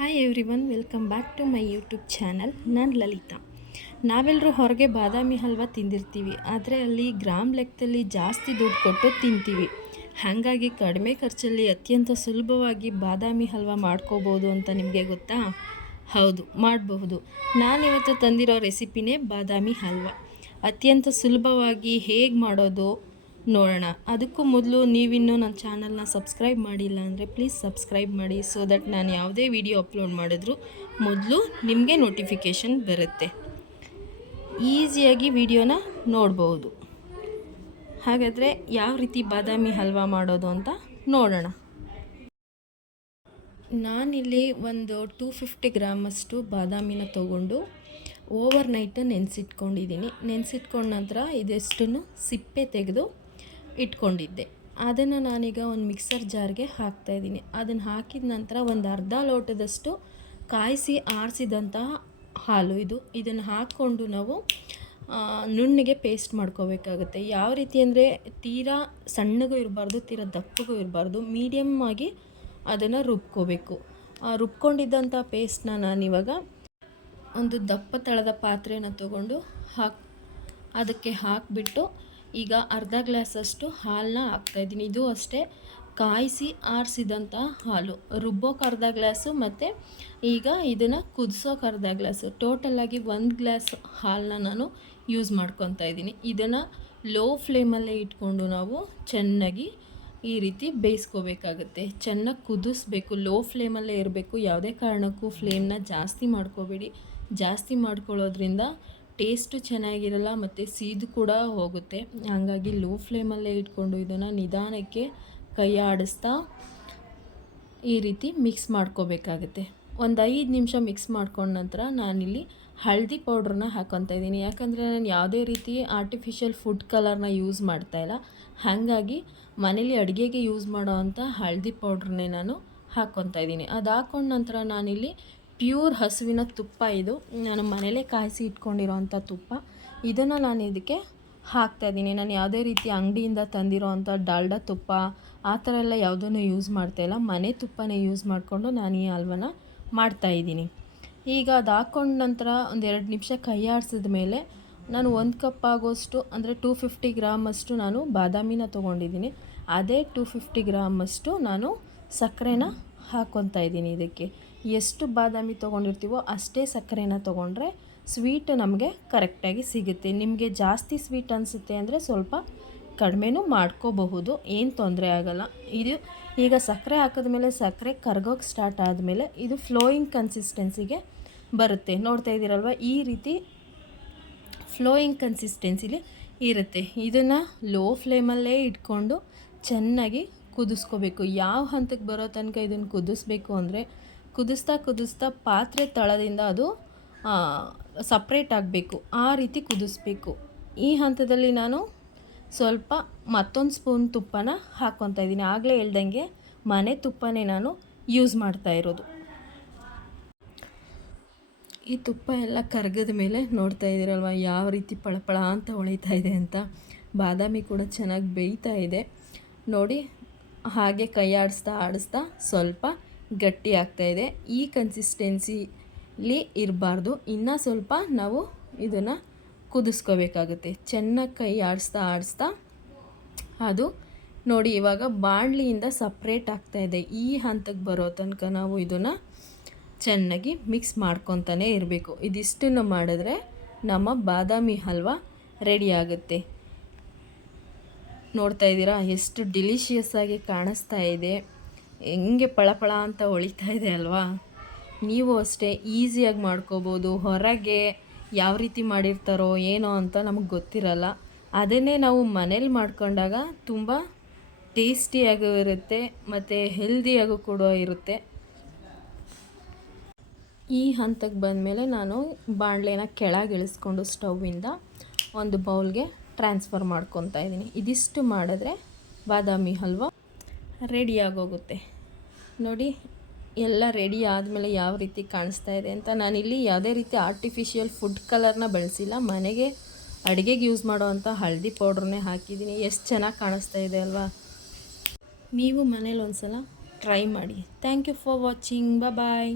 Hi everyone welcome back to my YouTube channel ನಾನು ಲಲಿತಾ. ನಾವೆಲ್ಲರೂ ಹೊರಗೆ ಬಾದಾಮಿ ಹಲ್ವ ತಿಂದಿರ್ತೀವಿ, ಆದರೆ ಅಲ್ಲಿ ಗ್ರಾಮ್ ಲೆಕ್ಕದಲ್ಲಿ ಜಾಸ್ತಿ ದುಡ್ಡು ಕೊಟ್ಟು ತಿಂತೀವಿ. ಹಾಗಾಗಿ ಕಡಿಮೆ ಖರ್ಚಲ್ಲಿ ಅತ್ಯಂತ ಸುಲಭವಾಗಿ ಬಾದಾಮಿ ಹಲ್ವ ಮಾಡ್ಕೋಬೋದು ಅಂತ ನಿಮಗೆ ಗೊತ್ತಾ? ಹೌದು, ಮಾಡಬಹುದು. ನಾನಿವತ್ತು ತಂದಿರೋ ರೆಸಿಪಿನೇ ಬಾದಾಮಿ ಹಲ್ವ. ಅತ್ಯಂತ ಸುಲಭವಾಗಿ ಹೇಗೆ ಮಾಡೋದು ನೋಡೋಣ. ಅದಕ್ಕೂ ಮೊದಲು ನೀವಿನ್ನೂ ನನ್ನ ಚಾನಲ್ನ ಸಬ್ಸ್ಕ್ರೈಬ್ ಮಾಡಿಲ್ಲ ಅಂದರೆ ಪ್ಲೀಸ್ ಸಬ್ಸ್ಕ್ರೈಬ್ ಮಾಡಿ ಸೊ ದಟ್ ನಾನು ಯಾವುದೇ ವಿಡಿಯೋ ಅಪ್ಲೋಡ್ ಮಾಡಿದ್ರು ಮೊದಲು ನಿಮಗೆ ನೋಟಿಫಿಕೇಷನ್ ಬರುತ್ತೆ. ಈಸಿಯಾಗಿ ವಿಡಿಯೋನ ನೋಡ್ಬೋದು. ಹಾಗಾದರೆ ಯಾವ ರೀತಿ ಬಾದಾಮಿ ಹಲ್ವಾ ಮಾಡೋದು ಅಂತ ನೋಡೋಣ. ನಾನಿಲ್ಲಿ ಒಂದು ಟೂ ಫಿಫ್ಟಿ ಗ್ರಾಮಷ್ಟು ಬಾದಾಮಿನ ತೊಗೊಂಡು ಓವರ್ ನೈಟ್ ನೆನೆಸಿಟ್ಕೊಂಡಿದ್ದೀನಿ. ನೆನೆಸಿಟ್ಕೊಂಡ ನಂತರ ಇದೆಷ್ಟನ್ನು? ಸಿಪ್ಪೆ ತೆಗೆದು ಇಟ್ಕೊಂಡಿದ್ದೆ. ಅದನ್ನು ನಾನೀಗ ಒಂದು ಮಿಕ್ಸರ್ ಜಾರ್ಗೆ ಹಾಕ್ತಾಯಿದ್ದೀನಿ ಅದನ್ನು ಹಾಕಿದ ನಂತರ ಒಂದು ಅರ್ಧ ಲೋಟದಷ್ಟು ಕಾಯಿಸಿ ಆರಿಸಿದಂತಹ ಹಾಲು ಇದು. ಇದನ್ನು ಹಾಕ್ಕೊಂಡು ನಾವು ನುಣ್ಣಗೆ ಪೇಸ್ಟ್ ಮಾಡ್ಕೋಬೇಕಾಗುತ್ತೆ. ಯಾವ ರೀತಿ ಅಂದರೆ ತೀರಾ ಸಣ್ಣಗೂ ಇರಬಾರ್ದು, ತೀರಾ ದಪ್ಪಗೂ ಇರಬಾರ್ದು. ಮೀಡಿಯಮ್ ಆಗಿ ಅದನ್ನು ರುಬ್ಕೋಬೇಕು. ರುಬ್ಕೊಂಡಿದ್ದಂಥ ಪೇಸ್ಟ್ನ ನಾನಿವಾಗ ಒಂದು ದಪ್ಪ ತಳದ ಪಾತ್ರೆನ ತಗೊಂಡು ಹಾಕ್, ಅದಕ್ಕೆ ಹಾಕಿಬಿಟ್ಟು ಈಗ ಅರ್ಧ ಗ್ಲಾಸಷ್ಟು ಹಾಲನ್ನ ಹಾಕ್ತಾಯಿದ್ದೀನಿ. ಇದು ಅಷ್ಟೇ. ಕಾಯಿಸಿ ಆರಿಸಿದಂಥ ಹಾಲು. ರುಬ್ಬೋಕೆ ಅರ್ಧ ಗ್ಲಾಸು ಮತ್ತು ಈಗ ಇದನ್ನು ಕುದಿಸೋಕೆ ಅರ್ಧ ಗ್ಲಾಸು. ಟೋಟಲಾಗಿ ಒಂದು ಗ್ಲಾಸ್ ಹಾಲನ್ನ ನಾನು ಯೂಸ್ ಮಾಡ್ಕೊತಾ ಇದ್ದೀನಿ. ಇದನ್ನು ಲೋ ಫ್ಲೇಮಲ್ಲೇ ಇಟ್ಕೊಂಡು ನಾವು ಚೆನ್ನಾಗಿ ಈ ರೀತಿ ಬೇಯಿಸ್ಕೋಬೇಕಾಗತ್ತೆ. ಚೆನ್ನಾಗಿ ಕುದಿಸ್ಬೇಕು ಲೋ ಫ್ಲೇಮಲ್ಲೇ ಇರಬೇಕು. ಯಾವುದೇ ಕಾರಣಕ್ಕೂ ಫ್ಲೇಮ್ನ ಜಾಸ್ತಿ ಮಾಡ್ಕೋಬೇಡಿ. ಜಾಸ್ತಿ ಮಾಡ್ಕೊಳ್ಳೋದ್ರಿಂದ ಟೇಸ್ಟು ಚೆನ್ನಾಗಿರಲ್ಲ ಮತ್ತು ಸೀದು ಕೂಡ ಹೋಗುತ್ತೆ. ಹಾಗಾಗಿ ಲೋ ಫ್ಲೇಮಲ್ಲೇ ಇಟ್ಕೊಂಡು ಇದನ್ನು ನಿಧಾನಕ್ಕೆ ಕೈ ಆಡಿಸ್ತಾ ಈ ರೀತಿ ಮಿಕ್ಸ್ ಮಾಡ್ಕೋಬೇಕಾಗುತ್ತೆ. ಒಂದು ಐದು ನಿಮಿಷ ಮಿಕ್ಸ್ ಮಾಡ್ಕೊಂಡ ನಂತರ ನಾನಿಲ್ಲಿ ಹಳದಿ ಪೌಡ್ರನ್ನ ಹಾಕೊತಾ ಇದ್ದೀನಿ. ಯಾಕಂದರೆ ನಾನು ಯಾವುದೇ ರೀತಿ ಆರ್ಟಿಫಿಷಿಯಲ್ ಫುಡ್ ಕಲರ್ನ ಯೂಸ್ ಮಾಡ್ತಾಯಿಲ್ಲ ಹಾಗಾಗಿ ಮನೇಲಿ ಅಡುಗೆಗೆ ಯೂಸ್ ಮಾಡೋ ಅಂಥ ಹಳದಿ ಪೌಡ್ರನ್ನೇ ನಾನು ಹಾಕ್ಕೊತಾ ಇದ್ದೀನಿ. ಅದು ಹಾಕ್ಕೊಂಡ ನಂತರ ನಾನಿಲ್ಲಿ ಪ್ಯೂರ್ ಹಸುವಿನ ತುಪ್ಪ ಇದು. ನಾನು ಮನೇಲೇ ಕಾಯಿಸಿ ಇಟ್ಕೊಂಡಿರೋವಂಥ ತುಪ್ಪ. ಇದನ್ನು ನಾನು ಇದಕ್ಕೆ ಹಾಕ್ತಾಯಿದ್ದೀನಿ ನಾನು ಯಾವುದೇ ರೀತಿ ಅಂಗಡಿಯಿಂದ ತಂದಿರೋ ಅಂಥ ಡಾಲ್ಡಾ ತುಪ್ಪ, ಆ ಥರ ಎಲ್ಲ ಯಾವುದನ್ನು ಯೂಸ್ ಮಾಡ್ತಾ ಇಲ್ಲ. ಮನೆ ತುಪ್ಪನೇ ಯೂಸ್ ಮಾಡಿಕೊಂಡು ನಾನು ಈ ಹಲ್ವನ ಮಾಡ್ತಾಯಿದ್ದೀನಿ ಈಗ ಅದು ಹಾಕ್ಕೊಂಡ ನಂತರ ಒಂದು ಎರಡು ನಿಮಿಷ ಕೈ ಆಡಿಸಿದ ಮೇಲೆ ನಾನು ಒಂದು ಕಪ್ ಆಗೋಷ್ಟು, ಅಂದರೆ ಟೂ ಫಿಫ್ಟಿ ಗ್ರಾಮಷ್ಟು ನಾನು ಬಾದಾಮಿನ ತೊಗೊಂಡಿದ್ದೀನಿ. ಅದೇ ಟೂ ಫಿಫ್ಟಿ ಗ್ರಾಮಷ್ಟು ನಾನು ಸಕ್ಕರೆನ ಹಾಕ್ಕೊತಾ ಇದ್ದೀನಿ ಇದಕ್ಕೆ. ಎಷ್ಟು ಬಾದಾಮಿ ತೊಗೊಂಡಿರ್ತೀವೋ ಅಷ್ಟೇ ಸಕ್ಕರೆನ ತೊಗೊಂಡ್ರೆ ಸ್ವೀಟ್ ನಮಗೆ ಕರೆಕ್ಟಾಗಿ ಸಿಗುತ್ತೆ. ನಿಮಗೆ ಜಾಸ್ತಿ ಸ್ವೀಟ್ ಅನಿಸುತ್ತೆ ಅಂದರೆ ಸ್ವಲ್ಪ ಕಡಿಮೆನೂ ಮಾಡ್ಕೋಬಹುದು, ಏನು ತೊಂದರೆ ಆಗೋಲ್ಲ. ಇದು ಈಗ ಸಕ್ಕರೆ ಹಾಕಿದ್ಮೇಲೆ ಸಕ್ಕರೆ ಕರ್ಗೋಕ್ಕೆ ಸ್ಟಾರ್ಟ್ ಆದಮೇಲೆ ಇದು ಫ್ಲೋಯಿಂಗ್ ಕನ್ಸಿಸ್ಟೆನ್ಸಿಗೆ ಬರುತ್ತೆ. ನೋಡ್ತಾ ಇದ್ದೀರಲ್ವ? ಈ ರೀತಿ ಫ್ಲೋಯಿಂಗ್ ಕನ್ಸಿಸ್ಟೆನ್ಸಿಲಿ ಇರುತ್ತೆ. ಇದನ್ನು ಲೋ ಫ್ಲೇಮಲ್ಲೇ ಇಟ್ಕೊಂಡು ಚೆನ್ನಾಗಿ ಕುದಿಸ್ಕೋಬೇಕು. ಯಾವ ಹಂತಕ್ಕೆ ಬರೋ ತನಕ ಇದನ್ನು ಕುದಿಸ್ಬೇಕು ಅಂದರೆ ಕುದಿಸ್ತಾ ಕುದಿಸ್ತಾ ಪಾತ್ರೆ ತಳದಿಂದ ಅದು ಸಪ್ರೇಟ್ ಆಗಬೇಕು. ಆ ರೀತಿ ಕುದಿಸ್ಬೇಕು. ಈ ಹಂತದಲ್ಲಿ ನಾನು ಸ್ವಲ್ಪ ಮತ್ತೊಂದು ಸ್ಪೂನ್ ತುಪ್ಪನ ಹಾಕ್ಕೊತಾ ಇದ್ದೀನಿ. ಆಗಲೇ ಹೇಳ್ದಂಗೆ ಮನೆ ತುಪ್ಪನೇ ನಾನು ಯೂಸ್ ಮಾಡ್ತಾ ಇರೋದು. ಈ ತುಪ್ಪ ಎಲ್ಲ ಕರಗದ ಮೇಲೆ ನೋಡ್ತಾ ಇದ್ದೀರಲ್ವ? ಯಾವ ರೀತಿ ಪಳಪಳ ಅಂತ ಹೊಳಿತಾ ಇದೆ ಅಂತ. ಬಾದಾಮಿ ಕೂಡ ಚೆನ್ನಾಗಿ ಬೇಯ್ತಾ ಇದೆ. ನೋಡಿ, ಹಾಗೆ ಕೈ ಆಡಿಸ್ತಾ ಆಡಿಸ್ತಾ ಸ್ವಲ್ಪ ಗಟ್ಟಿ ಇದೆ. ಈ ಕನ್ಸಿಸ್ಟೆನ್ಸಿಲಿ ಇರಬಾರ್ದು. ಇನ್ನೂ ಸ್ವಲ್ಪ ನಾವು ಇದನ್ನು ಕುದಿಸ್ಕೋಬೇಕಾಗುತ್ತೆ. ಚೆನ್ನಾಗಿ ಕೈ ಆಡಿಸ್ತಾ ಆಡಿಸ್ತಾ. ಅದು ನೋಡಿ, ಇವಾಗ ಬಾಣಲಿಯಿಂದ ಸಪ್ರೇಟ್ ಇದೆ. ಈ ಹಂತಕ್ಕೆ ಬರೋ ತನಕ ನಾವು ಇದನ್ನು ಚೆನ್ನಾಗಿ ಮಿಕ್ಸ್ ಮಾಡ್ಕೊತಾನೆ ಇರಬೇಕು. ಇದಿಷ್ಟನ್ನು ಮಾಡಿದ್ರೆ ನಮ್ಮ ಬಾದಾಮಿ ಹಲ್ವ ರೆಡಿ ಆಗುತ್ತೆ. ನೋಡ್ತಾ ಇದ್ದೀರಾ? ಎಷ್ಟು ಡಿಲಿಷಿಯಸ್ ಆಗಿ ಕಾಣಿಸ್ತಾ ಇದೆ. ಹೆಂಗೆ ಪಳಪಳ ಅಂತ ಹೊಳಿತಾ ಇದೆ ಅಲ್ವಾ? ನೀವು ಅಷ್ಟೇ ಈಸಿಯಾಗಿ ಮಾಡ್ಕೋಬೋದು. ಹೊರಗೆ ಯಾವ ರೀತಿ ಮಾಡಿರ್ತಾರೋ ಏನೋ ಅಂತ ನಮಗೆ ಗೊತ್ತಿರಲ್ಲ. ಅದನ್ನೇ ನಾವು ಮನೇಲಿ ಮಾಡ್ಕೊಂಡಾಗ ತುಂಬ ಟೇಸ್ಟಿಯಾಗೂ ಇರುತ್ತೆ ಮತ್ತು ಹೆಲ್ದಿಯಾಗೂ ಕೂಡ ಇರುತ್ತೆ. ಈ ಹಂತಕ್ಕೆ ಬಂದಮೇಲೆ ನಾನು ಬಾಣಲೆನ ಕೆಳಗೆ ಇಳಿಸ್ಕೊಂಡು ಸ್ಟವ್ವಿಂದ ಒಂದು ಬೌಲ್ಗೆ ಟ್ರಾನ್ಸ್ಫರ್ ಮಾಡ್ಕೊತಾ ಇದ್ದೀನಿ. ಇದಿಷ್ಟು ಮಾಡಿದ್ರೆ ಬಾದಾಮಿ ಹಲ್ವ. ರೆಡಿ ಆಗೋಗುತ್ತೆ. ನೋಡಿ, ಎಲ್ಲ ರೆಡಿ ಆದಮೇಲೆ ಯಾವ ರೀತಿ ಕಾಣಿಸ್ತಾ ಇದೆ ಅಂತ. ನಾನಿಲ್ಲಿ ಯಾವುದೇ ರೀತಿ ಆರ್ಟಿಫಿಷಿಯಲ್ ಫುಡ್ ಕಲರ್ನ ಬಳಸಿಲ್ಲ. ಮನೆಗೆ ಅಡುಗೆಗೆ ಯೂಸ್ ಮಾಡುವಂಥ ಹಳದಿ ಪೌಡ್ರನ್ನೇ ಹಾಕಿದ್ದೀನಿ. ಎಷ್ಟು ಚೆನ್ನಾಗಿ ಕಾಣಿಸ್ತಾ ಇದೆ ಅಲ್ವಾ? ನೀವು ಮನೇಲಿ ಒಂದು ಸಲ ಟ್ರೈ ಮಾಡಿ. Thank you for watching bye